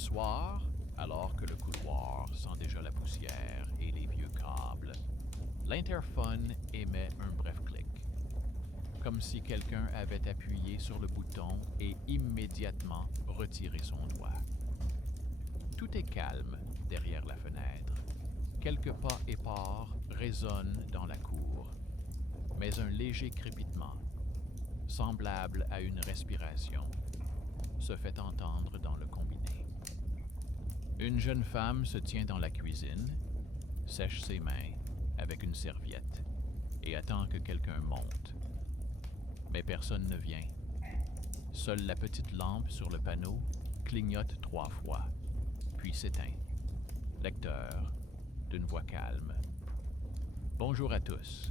soir, alors que le couloir sent déjà la poussière et les vieux câbles, l'interphone émet un bref clic, comme si quelqu'un avait appuyé sur le bouton et immédiatement retiré son doigt. Tout est calme derrière la fenêtre. Quelques pas épars résonnent dans la cour, mais un léger crépitement, semblable à une respiration, se fait entendre dans le combiné. Une jeune femme se tient dans la cuisine, sèche ses mains avec une serviette et attend que quelqu'un monte. Mais personne ne vient. Seule la petite lampe sur le panneau clignote 3 fois, puis s'éteint. Lecteur, d'une voix calme. Bonjour à tous.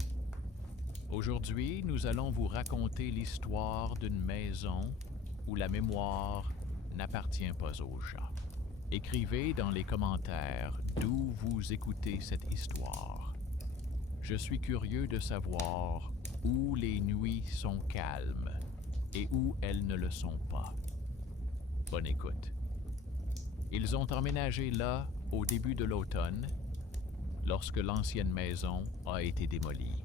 Aujourd'hui, nous allons vous raconter l'histoire d'une maison où la mémoire n'appartient pas aux chats. Écrivez dans les commentaires d'où vous écoutez cette histoire. Je suis curieux de savoir où les nuits sont calmes et où elles ne le sont pas. Bonne écoute. Ils ont emménagé là au début de l'automne, lorsque l'ancienne maison a été démolie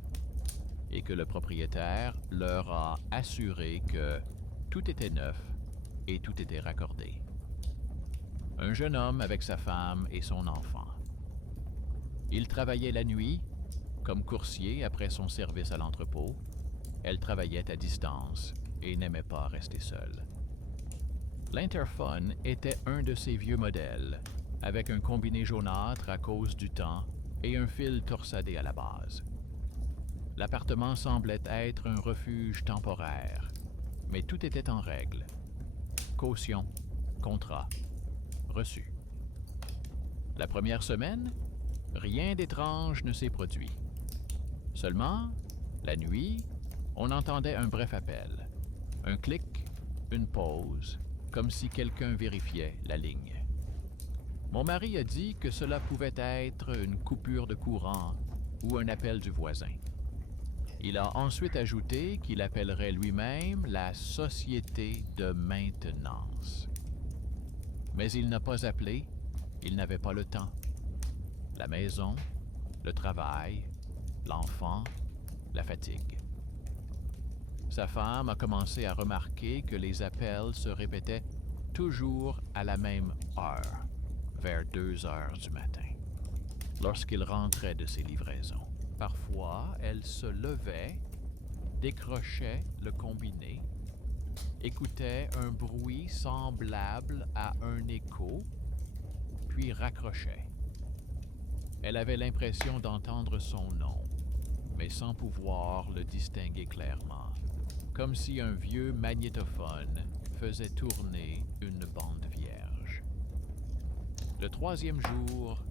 et que le propriétaire leur a assuré que tout était neuf et tout était raccordé. Un jeune homme avec sa femme et son enfant. Il travaillait la nuit, comme coursier après son service à l'entrepôt. Elle travaillait à distance et n'aimait pas rester seule. L'interphone était un de ces vieux modèles, avec un combiné jaunâtre à cause du temps et un fil torsadé à la base. L'appartement semblait être un refuge temporaire, mais tout était en règle. Caution, contrat, reçu. La première semaine, rien d'étrange ne s'est produit. Seulement, la nuit, on entendait un bref appel. Un clic, une pause, comme si quelqu'un vérifiait la ligne. Mon mari a dit que cela pouvait être une coupure de courant ou un appel du voisin. Il a ensuite ajouté qu'il appellerait lui-même la société de maintenance. Mais il n'a pas appelé, il n'avait pas le temps. La maison, le travail, l'enfant, la fatigue. Sa femme a commencé à remarquer que les appels se répétaient toujours à la même heure, vers 2 heures du matin, lorsqu'il rentrait de ses livraisons. Parfois, elle se levait, décrochait le combiné, écoutait un bruit semblable à un écho, puis raccrochait. Elle avait l'impression d'entendre son nom, mais sans pouvoir le distinguer clairement, comme si un vieux magnétophone faisait tourner une bande vierge. Le 3e jour,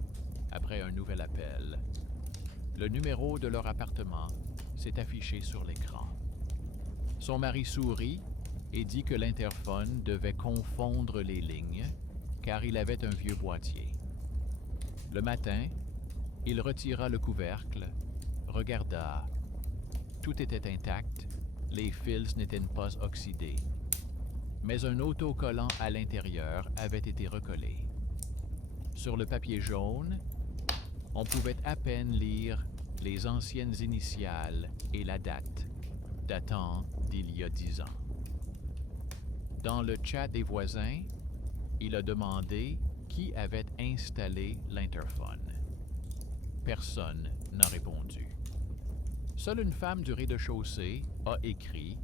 après un nouvel appel, le numéro de leur appartement s'est affiché sur l'écran. Son mari sourit et dit que l'interphone devait confondre les lignes, car il avait un vieux boîtier. Le matin, il retira le couvercle, regarda. Tout était intact, les fils n'étaient pas oxydés. Mais un autocollant à l'intérieur avait été recollé. Sur le papier jaune, on pouvait à peine lire les anciennes initiales et la date, datant d'il y a 10 ans. Dans le chat des voisins, il a demandé qui avait installé l'interphone. Personne n'a répondu. Seule une femme du rez-de-chaussée a écrit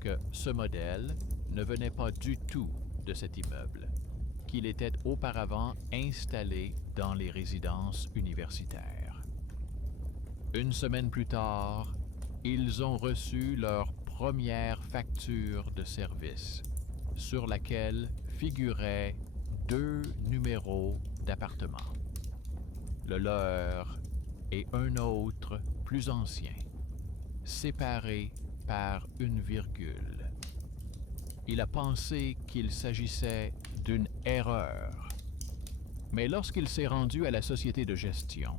que ce modèle ne venait pas du tout de cet immeuble, qu'il était auparavant installé dans les résidences universitaires. Une semaine plus tard, ils ont reçu leur première facture de service, sur laquelle figuraient 2 numéros d'appartement. Le leur et un autre plus ancien, séparés par une virgule. Il a pensé qu'il s'agissait d'une erreur. Mais lorsqu'il s'est rendu à la société de gestion,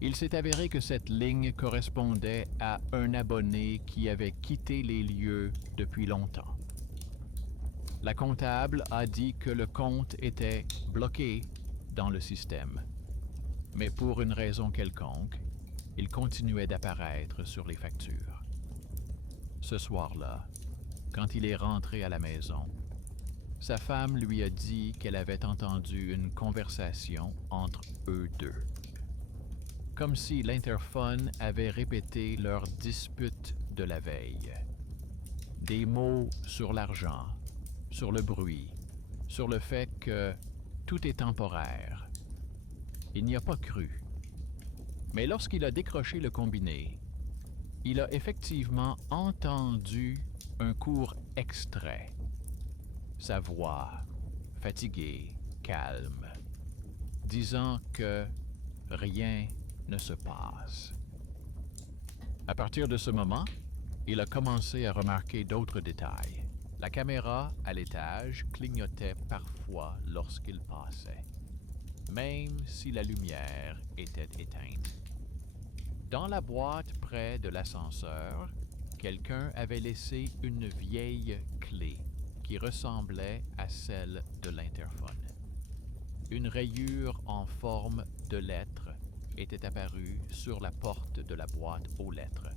il s'est avéré que cette ligne correspondait à un abonné qui avait quitté les lieux depuis longtemps. La comptable a dit que le compte était bloqué dans le système. Mais pour une raison quelconque, il continuait d'apparaître sur les factures. Ce soir-là, quand il est rentré à la maison, sa femme lui a dit qu'elle avait entendu une conversation entre eux deux. Comme si l'interphone avait répété leur dispute de la veille. Des mots sur l'argent, sur le bruit, sur le fait que tout est temporaire. Il n'y a pas cru. Mais lorsqu'il a décroché le combiné, il a effectivement entendu un court extrait. Sa voix, fatiguée, calme, disant que rien ne se passe. À partir de ce moment, il a commencé à remarquer d'autres détails. La caméra à l'étage clignotait parfois lorsqu'il passait, même si la lumière était éteinte. Dans la boîte près de l'ascenseur, quelqu'un avait laissé une vieille clé qui ressemblait à celle de l'interphone. Une rayure en forme de lettre était apparue sur la porte de la boîte aux lettres,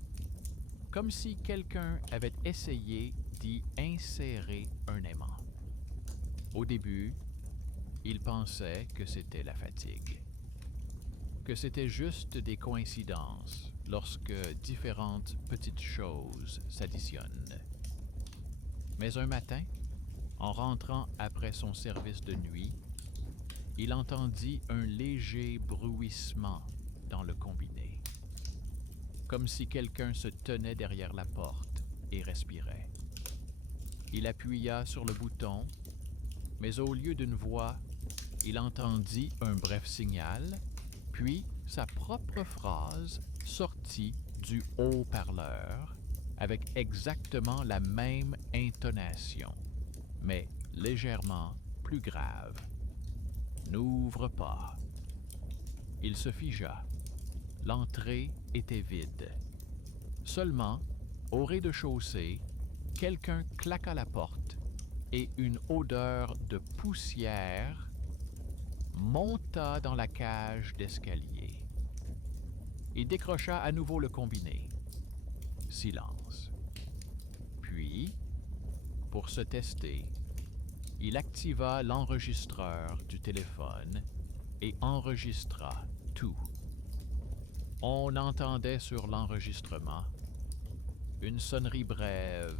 comme si quelqu'un avait essayé d'y insérer un aimant. Au début, il pensait que c'était la fatigue, que c'était juste des coïncidences lorsque différentes petites choses s'additionnent. Mais un matin, en rentrant après son service de nuit, il entendit un léger bruissement dans le combiné, comme si quelqu'un se tenait derrière la porte et respirait. Il appuya sur le bouton, mais au lieu d'une voix, il entendit un bref signal, puis sa propre phrase sortit du haut-parleur avec exactement la même intonation, mais légèrement plus grave. N'ouvre pas. Il se figea. L'entrée était vide. Seulement, au rez-de-chaussée, quelqu'un claqua la porte et une odeur de poussière monta dans la cage d'escalier. Il décrocha à nouveau le combiné. Silence. Puis, pour se tester, il activa l'enregistreur du téléphone et enregistra tout. On entendait sur l'enregistrement une sonnerie brève,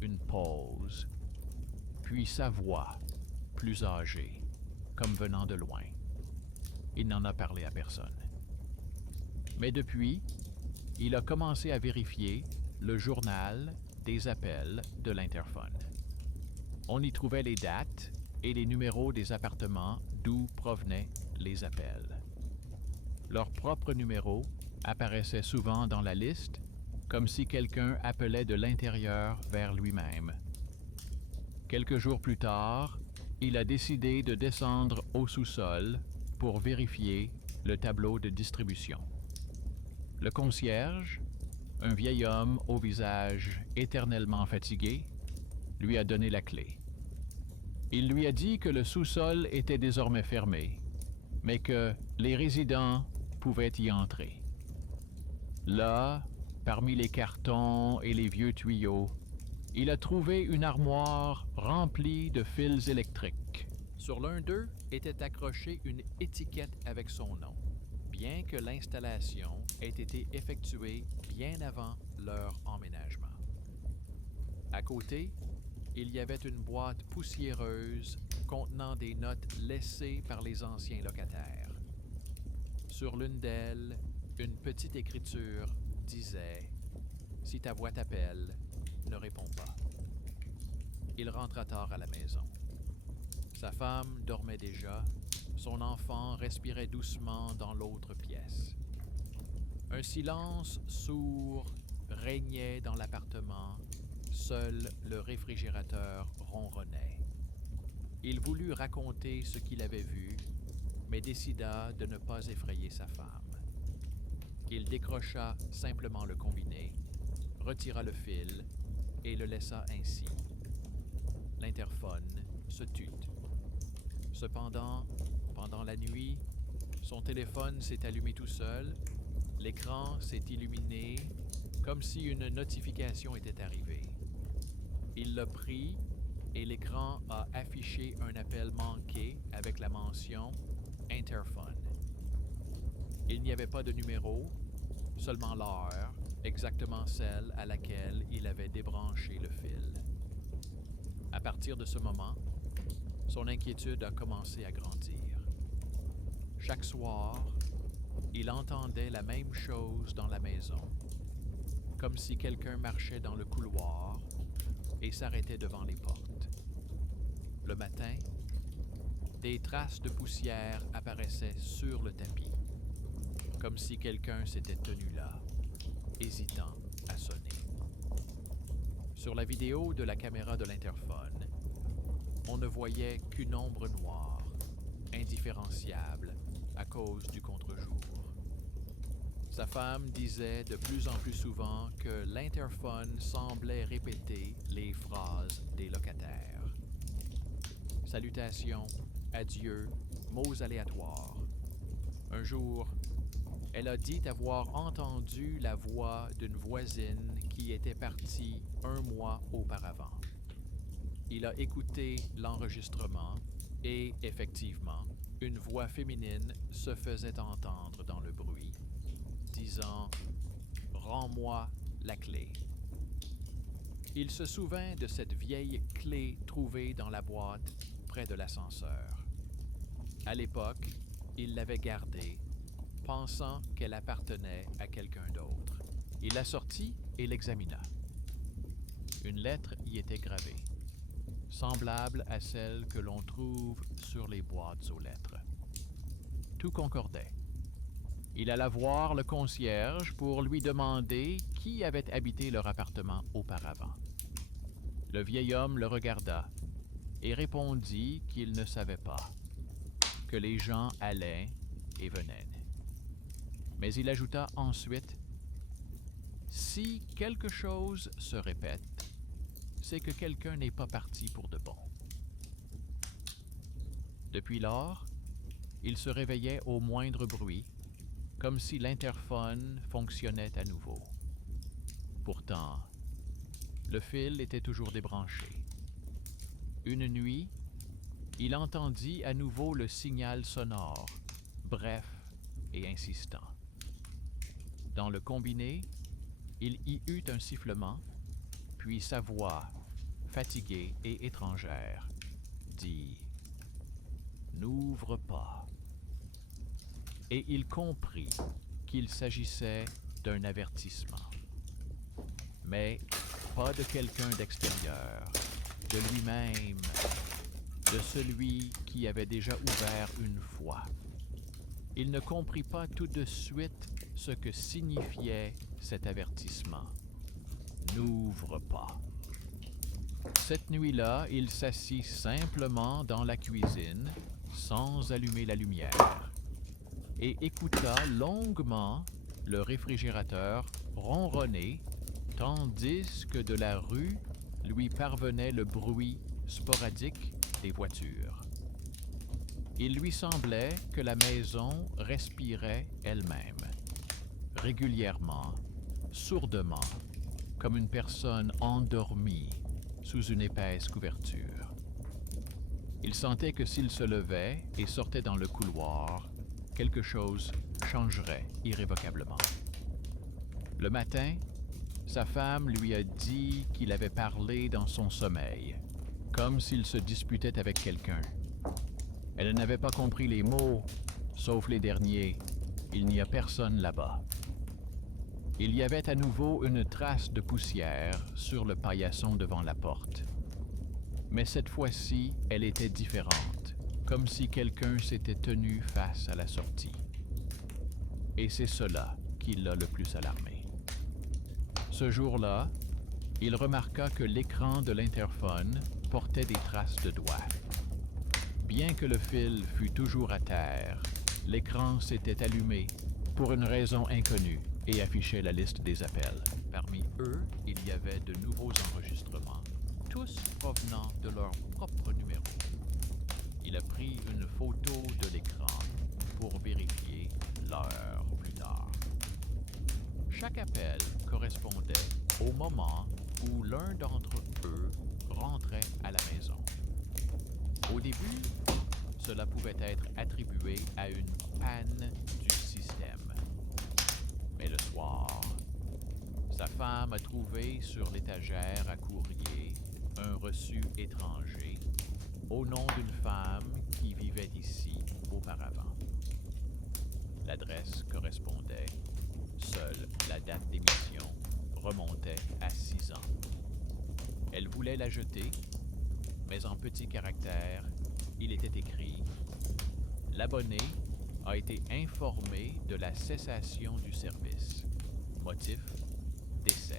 une pause, puis sa voix, plus âgée, comme venant de loin. Il n'en a parlé à personne. Mais depuis, il a commencé à vérifier le journal des appels de l'interphone. On y trouvait les dates et les numéros des appartements d'où provenaient les appels. Leur propre numéro apparaissait souvent dans la liste, comme si quelqu'un appelait de l'intérieur vers lui-même. Quelques jours plus tard, il a décidé de descendre au sous-sol pour vérifier le tableau de distribution. Le concierge, un vieil homme au visage éternellement fatigué, lui a donné la clé. Il lui a dit que le sous-sol était désormais fermé, mais que les résidents pouvaient y entrer. Là, parmi les cartons et les vieux tuyaux, il a trouvé une armoire remplie de fils électriques. Sur l'un d'eux était accrochée une étiquette avec son nom, bien que l'installation ait été effectuée bien avant leur emménagement. À côté, il y avait une boîte poussiéreuse contenant des notes laissées par les anciens locataires. Sur l'une d'elles, une petite écriture disait « Si ta voix t'appelle, ne réponds pas ». Il rentra tard à la maison. Sa femme dormait déjà, son enfant respirait doucement dans l'autre pièce. Un silence sourd régnait dans l'appartement. Seul le réfrigérateur ronronnait. Il voulut raconter ce qu'il avait vu, mais décida de ne pas effrayer sa femme. Il décrocha simplement le combiné, retira le fil et le laissa ainsi. l'interphone se tut. Cependant, pendant la nuit, son téléphone s'est allumé tout seul, l'écran s'est illuminé comme si une notification était arrivée. Il l'a pris et l'écran a affiché un appel manqué avec la mention « Interphone ». Il n'y avait pas de numéro, seulement l'heure, exactement celle à laquelle il avait débranché le fil. À partir de ce moment, son inquiétude a commencé à grandir. Chaque soir, il entendait la même chose dans la maison, comme si quelqu'un marchait dans le couloir et s'arrêtait devant les portes. Le matin, des traces de poussière apparaissaient sur le tapis, comme si quelqu'un s'était tenu là, hésitant à sonner. Sur la vidéo de la caméra de l'interphone, on ne voyait qu'une ombre noire, indifférenciable à cause du contre-jour. Sa femme disait de plus en plus souvent que l'interphone semblait répéter les phrases des locataires. Salutations, adieux, mots aléatoires. Un jour, elle a dit avoir entendu la voix d'une voisine qui était partie un mois auparavant. Il a écouté l'enregistrement et, effectivement, une voix féminine se faisait entendre dans le bruit, disant « Rends-moi la clé ». Il se souvint de cette vieille clé trouvée dans la boîte près de l'ascenseur. À l'époque, il l'avait gardée, pensant qu'elle appartenait à quelqu'un d'autre. Il la sortit et l'examina. Une lettre y était gravée, semblable à celle que l'on trouve sur les boîtes aux lettres. Tout concordait. Il alla voir le concierge pour lui demander qui avait habité leur appartement auparavant. Le vieil homme le regarda et répondit qu'il ne savait pas, que les gens allaient et venaient. Mais il ajouta ensuite « Si quelque chose se répète, c'est que quelqu'un n'est pas parti pour de bon. » Depuis lors, il se réveillait au moindre bruit, comme si l'interphone fonctionnait à nouveau. Pourtant, le fil était toujours débranché. Une nuit, il entendit à nouveau le signal sonore, bref et insistant. Dans le combiné, il y eut un sifflement, puis sa voix, fatiguée et étrangère, dit « N'ouvre pas ». Et il comprit qu'il s'agissait d'un avertissement. Mais pas de quelqu'un d'extérieur, de lui-même, de celui qui avait déjà ouvert une fois. Il ne comprit pas tout de suite ce que signifiait cet avertissement. N'ouvre pas. Cette nuit-là, il s'assit simplement dans la cuisine, sans allumer la lumière, et écouta longuement le réfrigérateur ronronner, tandis que de la rue lui parvenait le bruit sporadique des voitures. Il lui semblait que la maison respirait elle-même, régulièrement, sourdement, comme une personne endormie sous une épaisse couverture. Il sentait que s'il se levait et sortait dans le couloir, quelque chose changerait irrévocablement. Le matin, sa femme lui a dit qu'il avait parlé dans son sommeil, comme s'il se disputait avec quelqu'un. Elle n'avait pas compris les mots, sauf les derniers. Il n'y a personne là-bas. Il y avait à nouveau une trace de poussière sur le paillasson devant la porte. Mais cette fois-ci, elle était différente, comme si quelqu'un s'était tenu face à la sortie. Et c'est cela qui l'a le plus alarmé. Ce jour-là, il remarqua que l'écran de l'interphone portait des traces de doigts. Bien que le fil fût toujours à terre, l'écran s'était allumé pour une raison inconnue et affichait la liste des appels. Parmi eux, il y avait de nouveaux enregistrements, tous provenant de leur propre numéro. Il a pris une photo de l'écran pour vérifier l'heure plus tard. Chaque appel correspondait au moment où l'un d'entre eux rentrait à la maison. Au début, cela pouvait être attribué à une panne du système. Mais le soir, sa femme a trouvé sur l'étagère à courrier un reçu étranger au nom d'une femme qui vivait ici auparavant. L'adresse correspondait, seule la date d'émission remontait à 6 ans. Elle voulait la jeter, mais en petits caractères, il était écrit « L'abonné a été informé de la cessation du service. Motif, décès. »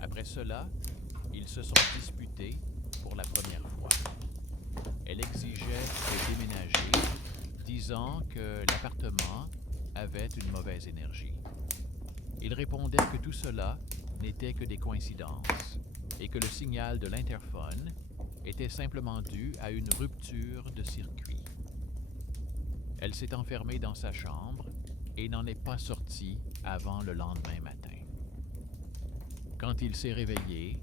Après cela, ils se sont disputés pour la première fois. Elle exigeait de déménager, disant que l'appartement avait une mauvaise énergie. Il répondait que tout cela n'était que des coïncidences et que le signal de l'interphone était simplement dû à une rupture de circuit. Elle s'est enfermée dans sa chambre et n'en est pas sortie avant le lendemain matin. Quand il s'est réveillé,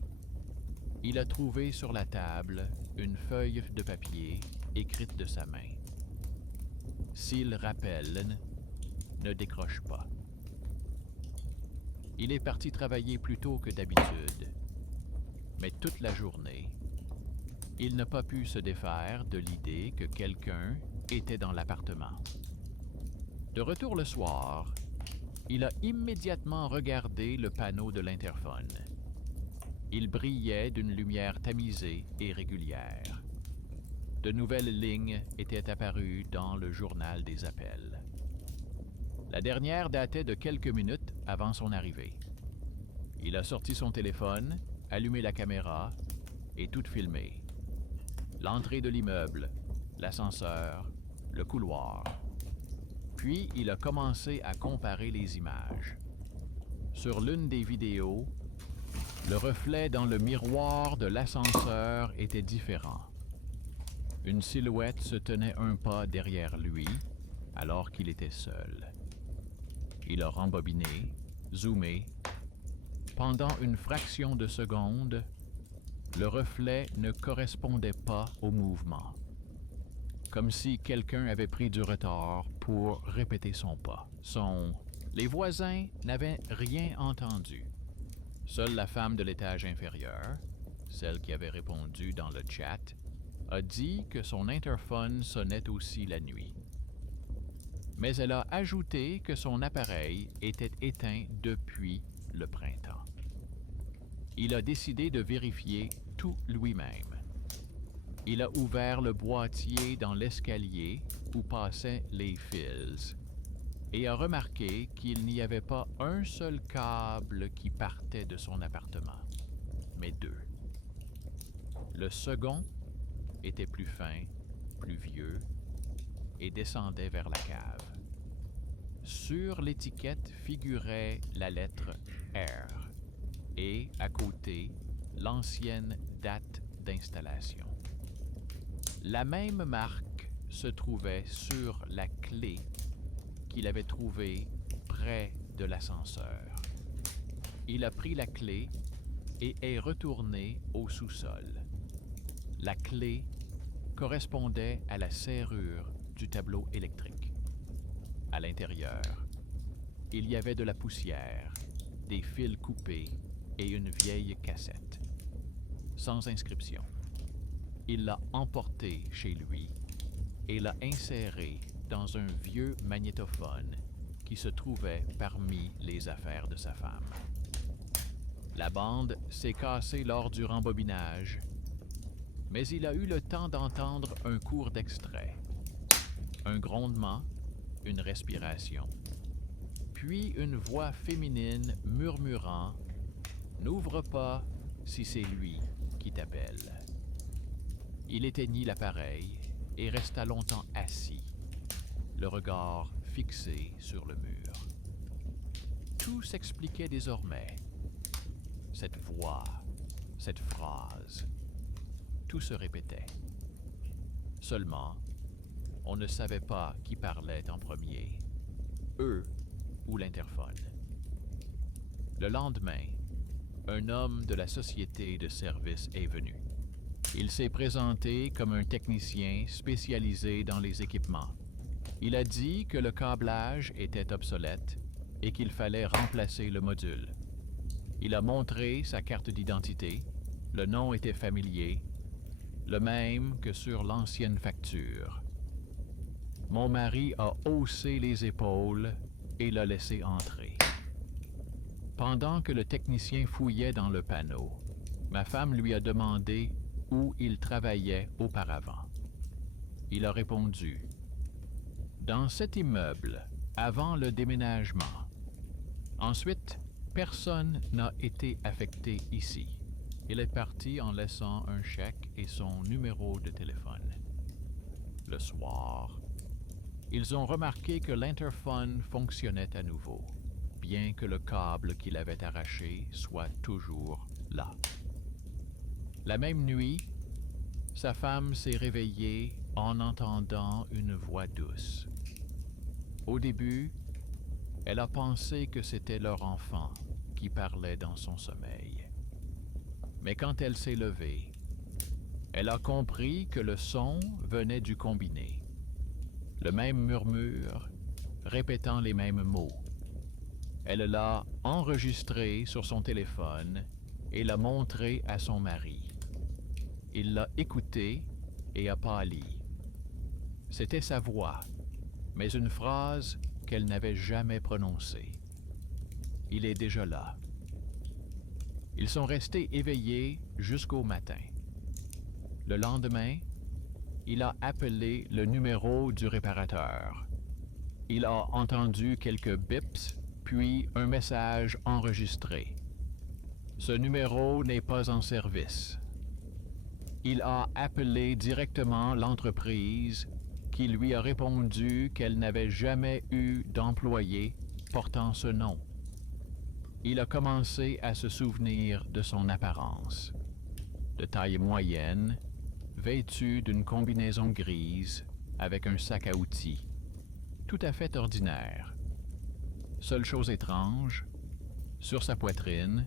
il a trouvé sur la table une feuille de papier écrite de sa main. S'il rappelle, ne décroche pas. Il est parti travailler plus tôt que d'habitude, mais toute la journée, il n'a pas pu se défaire de l'idée que quelqu'un était dans l'appartement. De retour le soir, il a immédiatement regardé le panneau de l'interphone. Il brillait d'une lumière tamisée et régulière. De nouvelles lignes étaient apparues dans le journal des appels. La dernière datait de quelques minutes avant son arrivée. Il a sorti son téléphone, allumé la caméra et tout filmé. L'entrée de l'immeuble, l'ascenseur, le couloir. Puis il a commencé à comparer les images. Sur l'une des vidéos, le reflet dans le miroir de l'ascenseur était différent. Une silhouette se tenait un pas derrière lui, alors qu'il était seul. Il a rembobiné, zoomé. Pendant une fraction de seconde, le reflet ne correspondait pas au mouvement. Comme si quelqu'un avait pris du retard pour répéter son pas. Les voisins n'avaient rien entendu. Seule la femme de l'étage inférieur, celle qui avait répondu dans le chat, a dit que son interphone sonnait aussi la nuit. Mais elle a ajouté que son appareil était éteint depuis le printemps. Il a décidé de vérifier tout lui-même. Il a ouvert le boîtier dans l'escalier où passaient les fils et a remarqué qu'il n'y avait pas un seul câble qui partait de son appartement, mais 2. Le second était plus fin, plus vieux et descendait vers la cave. Sur l'étiquette figurait la lettre R et, à côté, l'ancienne date d'installation. La même marque se trouvait sur la clé qu'il avait trouvée près de l'ascenseur. Il a pris la clé et est retourné au sous-sol. La clé correspondait à la serrure du tableau électrique. À l'intérieur, il y avait de la poussière, des fils coupés et une vieille cassette. Sans inscription. Il l'a emportée chez lui et l'a insérée dans un vieux magnétophone qui se trouvait parmi les affaires de sa femme. La bande s'est cassée lors du rembobinage, mais il a eu le temps d'entendre un court d'extrait, un grondement, une respiration, puis une voix féminine murmurant « N'ouvre pas si c'est lui qui t'appelle ». Il éteignit l'appareil et resta longtemps assis, le regard fixé sur le mur. Tout s'expliquait désormais. Cette voix, cette phrase. Tout se répétait. Seulement, on ne savait pas qui parlait en premier, eux ou l'interphone. Le lendemain, un homme de la société de service est venu. Il s'est présenté comme un technicien spécialisé dans les équipements. Il a dit que le câblage était obsolète et qu'il fallait remplacer le module. Il a montré sa carte d'identité. Le nom était familier, le même que sur l'ancienne facture. Mon mari a haussé les épaules et l'a laissé entrer. Pendant que le technicien fouillait dans le panneau, ma femme lui a demandé où il travaillait auparavant. Il a répondu « Dans cet immeuble, avant le déménagement. Ensuite, personne n'a été affecté ici. » Il est parti en laissant un chèque et son numéro de téléphone. Le soir, ils ont remarqué que l'interphone fonctionnait à nouveau, bien que le câble qu'il avait arraché soit toujours là. La même nuit, sa femme s'est réveillée en entendant une voix douce. Au début, elle a pensé que c'était leur enfant qui parlait dans son sommeil. Mais quand elle s'est levée, elle a compris que le son venait du combiné. Le même murmure, répétant les mêmes mots. Elle l'a enregistré sur son téléphone et l'a montré à son mari. Il l'a écouté et a pâli. C'était sa voix, mais une phrase qu'elle n'avait jamais prononcée. Il est déjà là. Ils sont restés éveillés jusqu'au matin. Le lendemain, il a appelé le numéro du réparateur. Il a entendu quelques bips, puis un message enregistré. Ce numéro n'est pas en service. Il a appelé directement l'entreprise qui lui a répondu qu'elle n'avait jamais eu d'employé portant ce nom. Il a commencé à se souvenir de son apparence. De taille moyenne, vêtu d'une combinaison grise avec un sac à outils. Tout à fait ordinaire. Seule chose étrange, sur sa poitrine,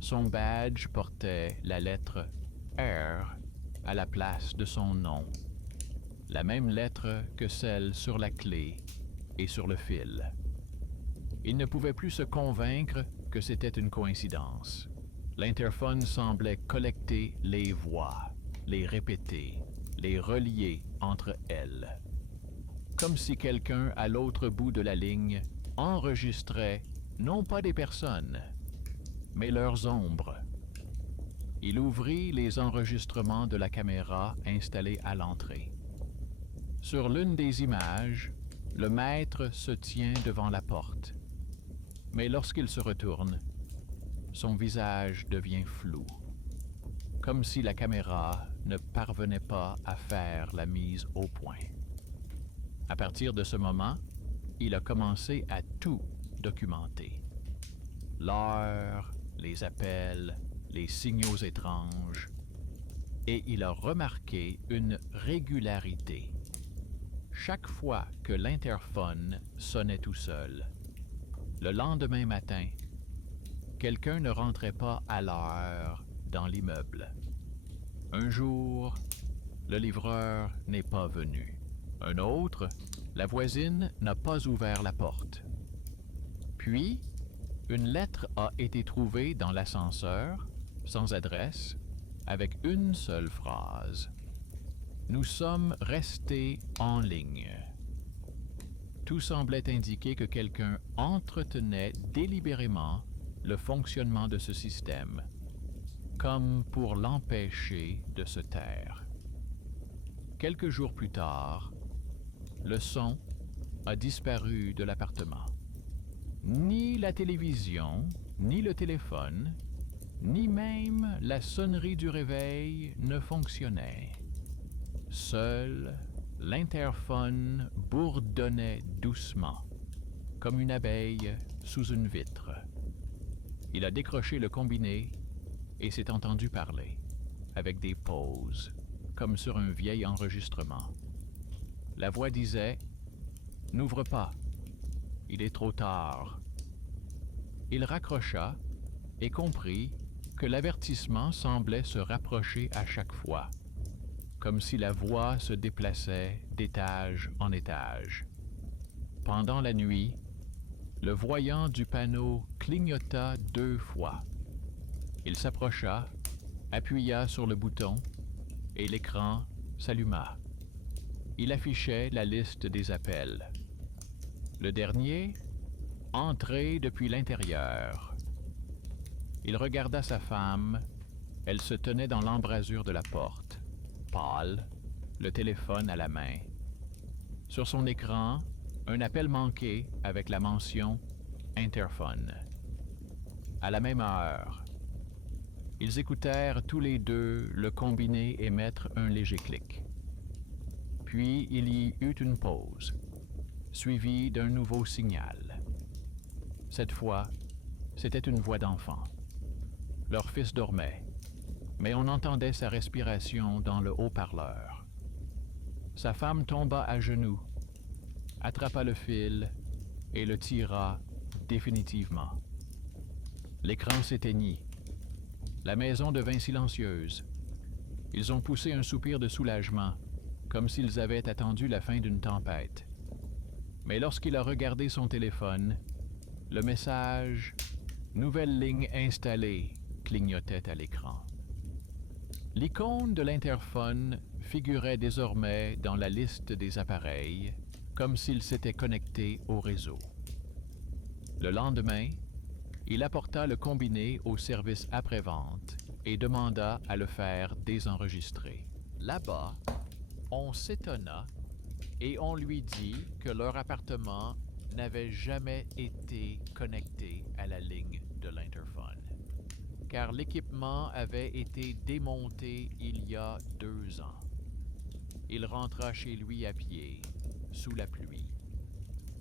son badge portait la lettre R à la place de son nom. La même lettre que celle sur la clé et sur le fil. Il ne pouvait plus se convaincre que c'était une coïncidence. L'interphone semblait collecter les voix, les répéter, les relier entre elles. Comme si quelqu'un à l'autre bout de la ligne enregistrait non pas des personnes, mais leurs ombres. Il ouvrit les enregistrements de la caméra installée à l'entrée. Sur l'une des images, le maître se tient devant la porte. Mais lorsqu'il se retourne, son visage devient flou, comme si la caméra ne parvenait pas à faire la mise au point. À partir de ce moment, il a commencé à tout documenter. L'heure, les appels, les signaux étranges, et il a remarqué une régularité. Chaque fois que l'interphone sonnait tout seul, le lendemain matin, quelqu'un ne rentrait pas à l'heure dans l'immeuble. Un jour, le livreur n'est pas venu. Un autre, la voisine n'a pas ouvert la porte. Puis, une lettre a été trouvée dans l'ascenseur, sans adresse, avec une seule phrase. Nous sommes restés en ligne. Tout semblait indiquer que quelqu'un entretenait délibérément le fonctionnement de ce système, comme pour l'empêcher de se taire. Quelques jours plus tard, le son a disparu de l'appartement. Ni la télévision, ni le téléphone, ni même la sonnerie du réveil ne fonctionnaient. Seul l'interphone bourdonnait doucement, comme une abeille sous une vitre. Il a décroché le combiné et s'est entendu parler, avec des pauses, comme sur un vieil enregistrement. La voix disait « N'ouvre pas, il est trop tard. » Il raccrocha et comprit que l'avertissement semblait se rapprocher à chaque fois, comme si la voix se déplaçait d'étage en étage. Pendant la nuit, le voyant du panneau clignota 2 fois. Il s'approcha, appuya sur le bouton et l'écran s'alluma. Il affichait la liste des appels. Le dernier, entré depuis l'intérieur. Il regarda sa femme. Elle se tenait dans l'embrasure de la porte, pâle, le téléphone à la main. Sur son écran, un appel manqué avec la mention « Interphone ». À la même heure, ils écoutèrent tous les deux le combiné émettre un léger clic. Puis il y eut une pause, suivie d'un nouveau signal. Cette fois, c'était une voix d'enfant. Leur fils dormait, mais on entendait sa respiration dans le haut-parleur. Sa femme tomba à genoux, attrapa le fil et le tira définitivement. L'écran s'éteignit. La maison devint silencieuse. Ils ont poussé un soupir de soulagement, comme s'ils avaient attendu la fin d'une tempête. Mais lorsqu'il a regardé son téléphone, le message « Nouvelle ligne installée » clignotait à l'écran. L'icône de l'interphone figurait désormais dans la liste des appareils, comme s'il s'était connecté au réseau. Le lendemain, il apporta le combiné au service après-vente et demanda à le faire désenregistrer. Là-bas, on s'étonna et on lui dit que leur appartement n'avait jamais été connecté à la ligne de l'interphone, car l'équipement avait été démonté il y a 2 ans. Il rentra chez lui à pied, sous la pluie.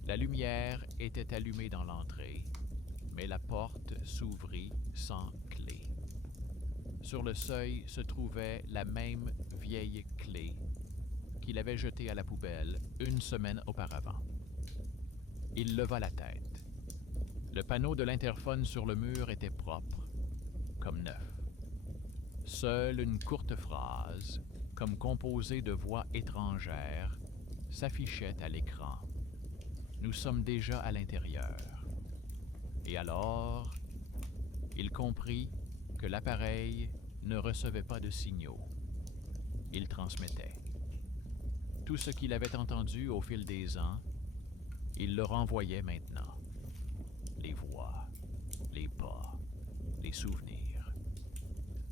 La lumière était allumée dans l'entrée, mais la porte s'ouvrit sans clé. Sur le seuil se trouvait la même vieille clé qu'il avait jetée à la poubelle 1 semaine auparavant. Il leva la tête. Le panneau de l'interphone sur le mur était propre, comme neuf. Seule une courte phrase, comme composée de voix étrangères, s'affichait à l'écran. « Nous sommes déjà à l'intérieur. » Et alors, il comprit que l'appareil ne recevait pas de signaux. Il transmettait. Tout ce qu'il avait entendu au fil des ans, il le renvoyait maintenant. Les voix, les pas, les souvenirs.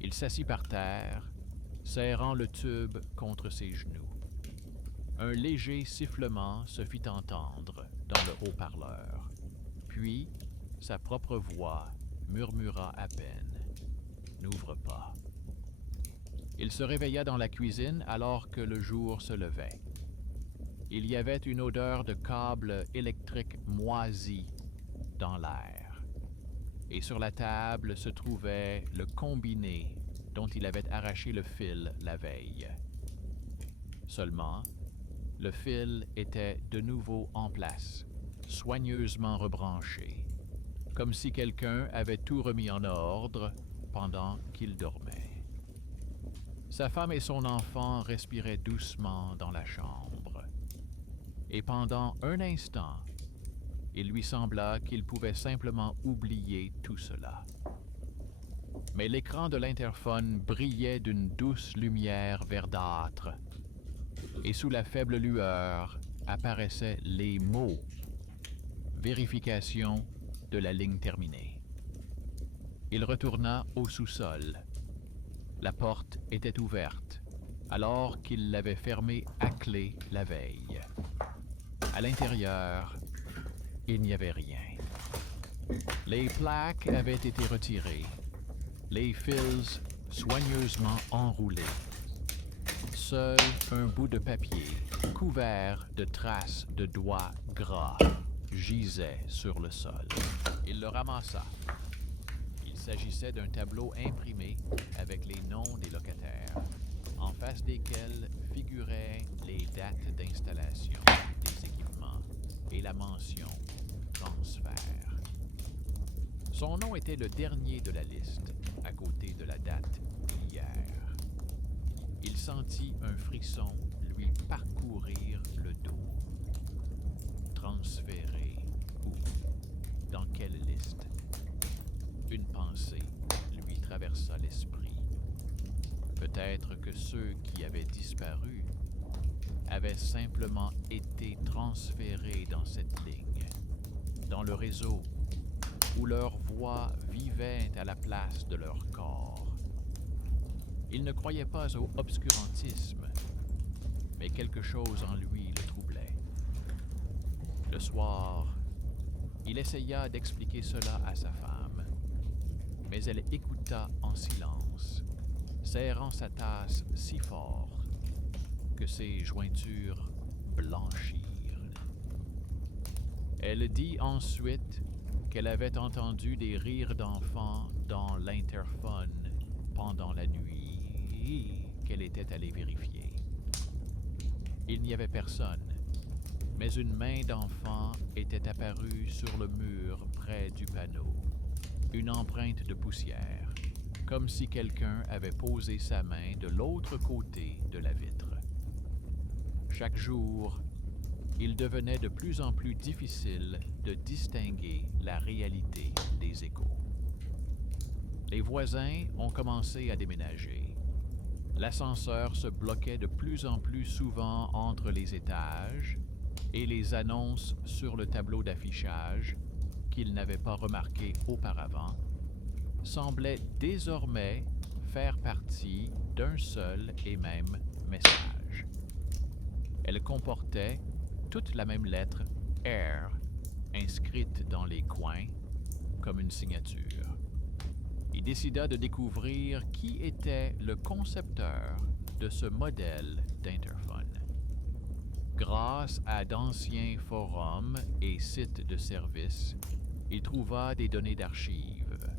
Il s'assit par terre, serrant le tube contre ses genoux. Un léger sifflement se fit entendre dans le haut-parleur. Puis, sa propre voix murmura à peine « N'ouvre pas ». Il se réveilla dans la cuisine alors que le jour se levait. Il y avait une odeur de câble électrique moisi dans l'air. Et sur la table se trouvait le combiné dont il avait arraché le fil la veille. Seulement, le fil était de nouveau en place, soigneusement rebranché, comme si quelqu'un avait tout remis en ordre pendant qu'il dormait. Sa femme et son enfant respiraient doucement dans la chambre. Et pendant un instant, il lui sembla qu'il pouvait simplement oublier tout cela. Mais l'écran de l'interphone brillait d'une douce lumière verdâtre, et sous la faible lueur apparaissaient les mots « Vérification de la ligne terminée ». Il retourna au sous-sol. La porte était ouverte, alors qu'il l'avait fermée à clé la veille. À l'intérieur, il n'y avait rien. Les plaques avaient été retirées, les fils soigneusement enroulés. Seul un bout de papier, couvert de traces de doigts gras, gisait sur le sol. Il le ramassa. Il s'agissait d'un tableau imprimé avec les noms des locataires, en face desquels figuraient les dates d'installation des équipements et la mention transfert. Son nom était le dernier de la liste, à côté de la date d'hier. Il sentit un frisson lui parcourir le dos. Transféré où? Dans quelle liste? Une pensée lui traversa l'esprit. Peut-être que ceux qui avaient disparu avaient simplement été transférés dans cette ligne, dans le réseau, où leur voix vivait à la place de leur corps. Il ne croyait pas au obscurantisme, mais quelque chose en lui le troublait. Le soir, il essaya d'expliquer cela à sa femme, mais elle écouta en silence, serrant sa tasse si fort que ses jointures blanchirent. Elle dit ensuite qu'elle avait entendu des rires d'enfants dans l'interphone pendant la nuit et qu'elle était allée vérifier. Il n'y avait personne, mais une main d'enfant était apparue sur le mur près du panneau, une empreinte de poussière, comme si quelqu'un avait posé sa main de l'autre côté de la vitre. Chaque jour, il devenait de plus en plus difficile de distinguer la réalité des échos. Les voisins ont commencé à déménager. L'ascenseur se bloquait de plus en plus souvent entre les étages et les annonces sur le tableau d'affichage, qu'ils n'avaient pas remarqué auparavant, semblaient désormais faire partie d'un seul et même message. Elle comportait toute la même lettre R inscrite dans les coins comme une signature. Il décida de découvrir qui était le concepteur de ce modèle d'interphone. Grâce à d'anciens forums et sites de services, il trouva des données d'archives.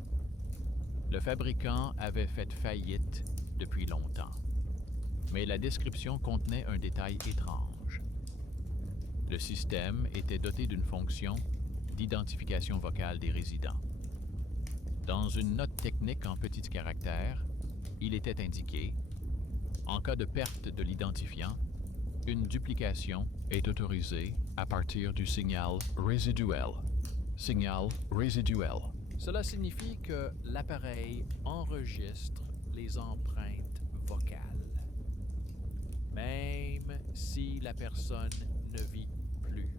Le fabricant avait fait faillite depuis longtemps, mais la description contenait un détail étrange. Le système était doté d'une fonction d'identification vocale des résidents. Dans une note technique en petits caractères, il était indiqué « En cas de perte de l'identifiant, une duplication est autorisée à partir du signal résiduel. Signal résiduel. » Cela signifie que l'appareil enregistre les empreintes vocales, même si la personne ne vit plus,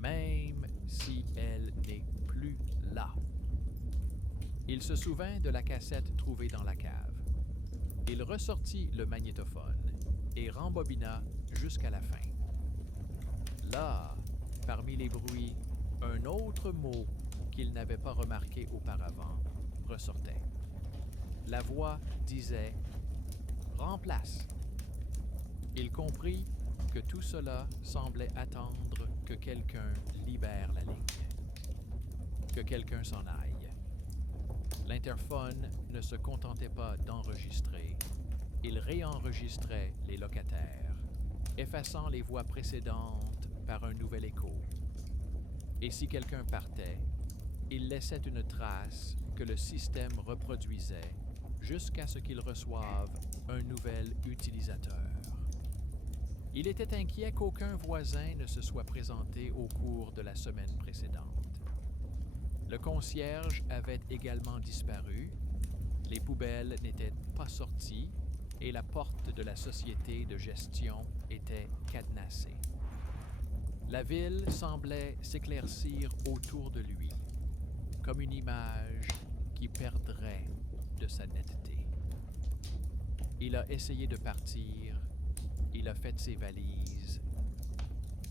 même si elle n'est plus là. Il se souvint de la cassette trouvée dans la cave. Il ressortit le magnétophone et rembobina jusqu'à la fin. Là, parmi les bruits, un autre mot qu'il n'avait pas remarqué auparavant ressortait. La voix disait « Remplace ». Il comprit que tout cela semblait attendre que quelqu'un libère la ligne, que quelqu'un s'en aille. L'interphone ne se contentait pas d'enregistrer, il réenregistrait les locataires, effaçant les voix précédentes par un nouvel écho. Et si quelqu'un partait, il laissait une trace que le système reproduisait jusqu'à ce qu'il reçoive un nouvel utilisateur. Il était inquiet qu'aucun voisin ne se soit présenté au cours de la semaine précédente. Le concierge avait également disparu, les poubelles n'étaient pas sorties et la porte de la société de gestion était cadenassée. La ville semblait s'éclaircir autour de lui, comme une image qui perdrait de sa netteté. Il a essayé de partir, il a fait ses valises,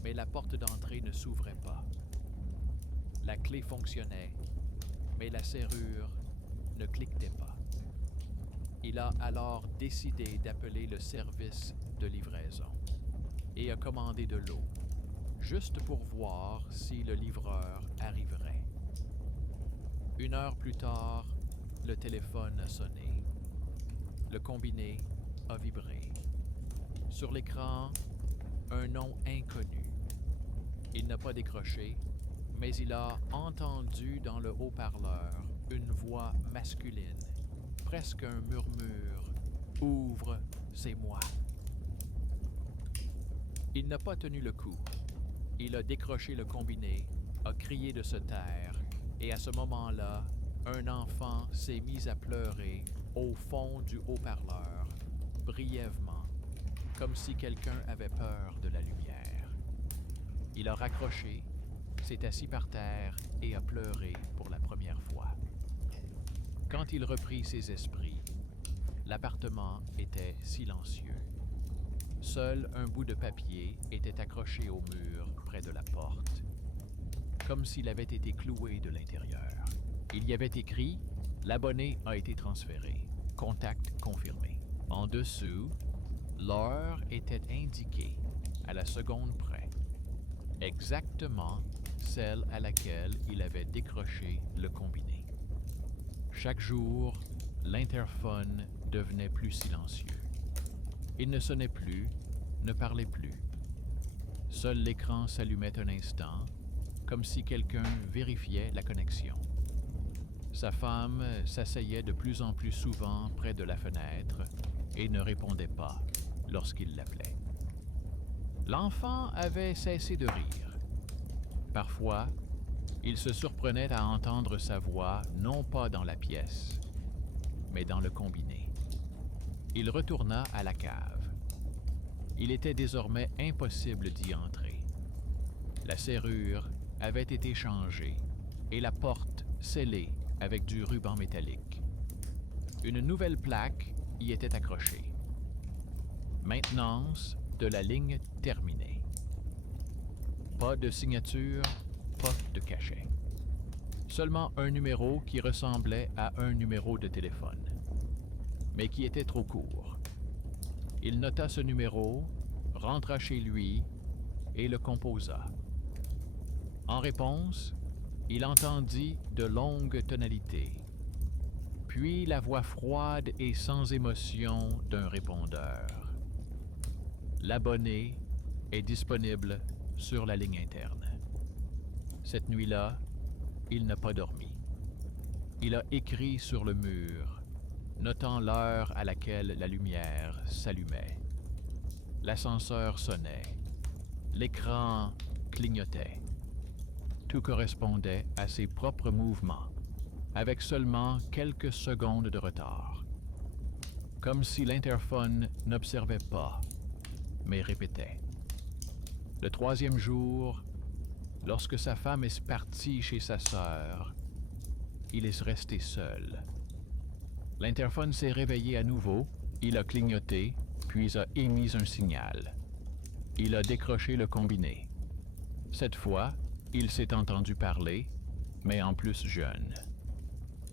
mais la porte d'entrée ne s'ouvrait pas. La clé fonctionnait, mais la serrure ne cliquetait pas. Il a alors décidé d'appeler le service de livraison et a commandé de l'eau, juste pour voir si le livreur arriverait. Une heure plus tard, le téléphone a sonné. Le combiné a vibré. Sur l'écran, un nom inconnu. Il n'a pas décroché, mais il a entendu dans le haut-parleur une voix masculine, presque un murmure. Ouvre, c'est moi. Il n'a pas tenu le coup. Il a décroché le combiné, a crié de se taire, et à ce moment-là, un enfant s'est mis à pleurer au fond du haut-parleur, brièvement, comme si quelqu'un avait peur de la lumière. Il a raccroché, s'est assis par terre et a pleuré pour la première fois. Quand il reprit ses esprits, l'appartement était silencieux. Seul un bout de papier était accroché au mur près de la porte, comme s'il avait été cloué de l'intérieur. Il y avait écrit « L'abonné a été transféré. Contact confirmé ». En dessous, l'heure était indiquée à la seconde près, exactement celle à laquelle il avait décroché le combiné. Chaque jour, l'interphone devenait plus silencieux. Il ne sonnait plus, ne parlait plus. Seul l'écran s'allumait un instant, comme si quelqu'un vérifiait la connexion. Sa femme s'asseyait de plus en plus souvent près de la fenêtre et ne répondait pas lorsqu'il l'appelait. L'enfant avait cessé de rire. Parfois, il se surprenait à entendre sa voix non pas dans la pièce, mais dans le combiné. Il retourna à la cave. Il était désormais impossible d'y entrer. La serrure avait été changée et la porte scellée avec du ruban métallique. Une nouvelle plaque y était accrochée. Maintenance de la ligne terminée. Pas de signature, pas de cachet. Seulement un numéro qui ressemblait à un numéro de téléphone, mais qui était trop court. Il nota ce numéro, rentra chez lui et le composa. En réponse, il entendit de longues tonalités, puis la voix froide et sans émotion d'un répondeur. L'abonné est disponible sur la ligne interne. Cette nuit-là, il n'a pas dormi. Il a écrit sur le mur, notant l'heure à laquelle la lumière s'allumait. L'ascenseur sonnait. L'écran clignotait. Tout correspondait à ses propres mouvements, avec seulement quelques secondes de retard. Comme si l'interphone n'observait pas, mais répétait. Le troisième jour, lorsque sa femme est partie chez sa sœur, il est resté seul. L'interphone s'est réveillé à nouveau, il a clignoté, puis a émis un signal. Il a décroché le combiné. Cette fois, il s'est entendu parler, mais en plus jeune.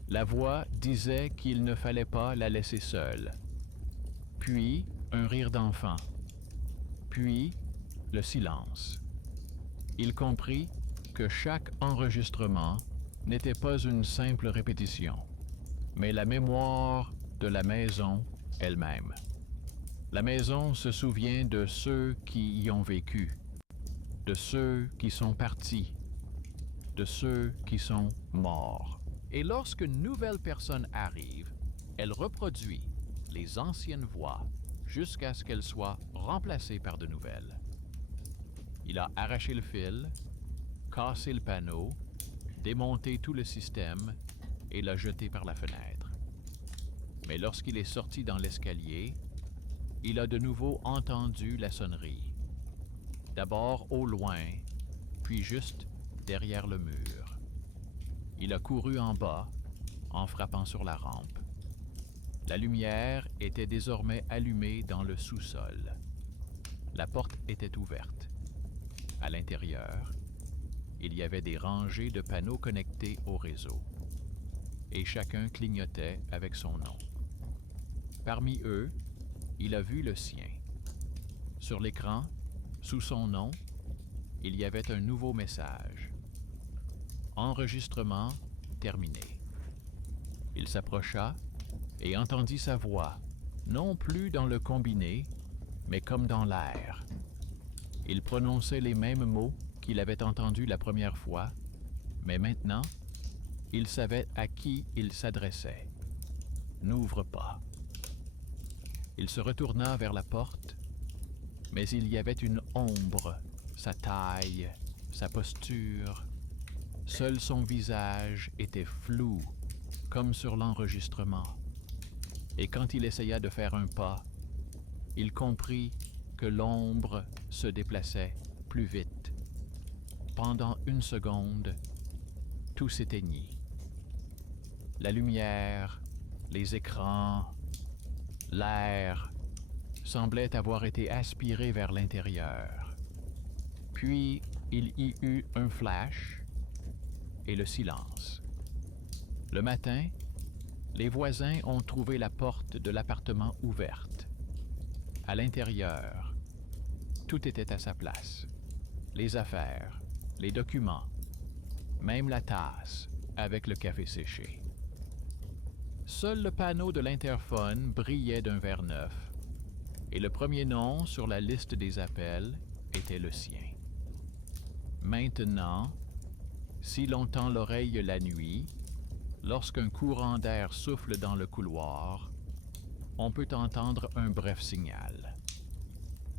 La voix disait qu'il ne fallait pas la laisser seule. Puis, un rire d'enfant. Puis, le silence. Il comprit que chaque enregistrement n'était pas une simple répétition, mais la mémoire de la maison elle-même. La maison se souvient de ceux qui y ont vécu, de ceux qui sont partis, de ceux qui sont morts. Et lorsqu'une nouvelle personne arrive, elle reproduit les anciennes voix jusqu'à ce qu'elles soient remplacées par de nouvelles. Il a arraché le fil, cassé le panneau, démonté tout le système et l'a jeté par la fenêtre. Mais lorsqu'il est sorti dans l'escalier, il a de nouveau entendu la sonnerie. D'abord au loin, puis juste derrière le mur. Il a couru en bas, en frappant sur la rampe. La lumière était désormais allumée dans le sous-sol. La porte était ouverte. À l'intérieur, il y avait des rangées de panneaux connectés au réseau, et chacun clignotait avec son nom. Parmi eux, il a vu le sien. Sur l'écran, sous son nom, il y avait un nouveau message. Enregistrement terminé. Il s'approcha et entendit sa voix, non plus dans le combiné, mais comme dans l'air. Il prononçait les mêmes mots qu'il avait entendus la première fois, mais maintenant, il savait à qui il s'adressait. « N'ouvre pas. » Il se retourna vers la porte, mais il y avait une ombre, sa taille, sa posture. Seul son visage était flou, comme sur l'enregistrement. Et quand il essaya de faire un pas, il comprit que l'ombre se déplaçait plus vite. Pendant une seconde, tout s'éteignit. La lumière, les écrans, l'air semblait avoir été aspiré vers l'intérieur. Puis, il y eut un flash et le silence. Le matin, les voisins ont trouvé la porte de l'appartement ouverte. À l'intérieur, tout était à sa place. Les affaires, les documents, même la tasse avec le café séché. Seul le panneau de l'interphone brillait d'un verre neuf, et le premier nom sur la liste des appels était le sien. Maintenant, si l'on tend l'oreille la nuit, lorsqu'un courant d'air souffle dans le couloir, on peut entendre un bref signal.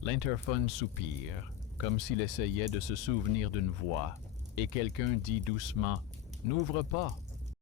L'interphone soupire, comme s'il essayait de se souvenir d'une voix, et quelqu'un dit doucement « N'ouvre pas !»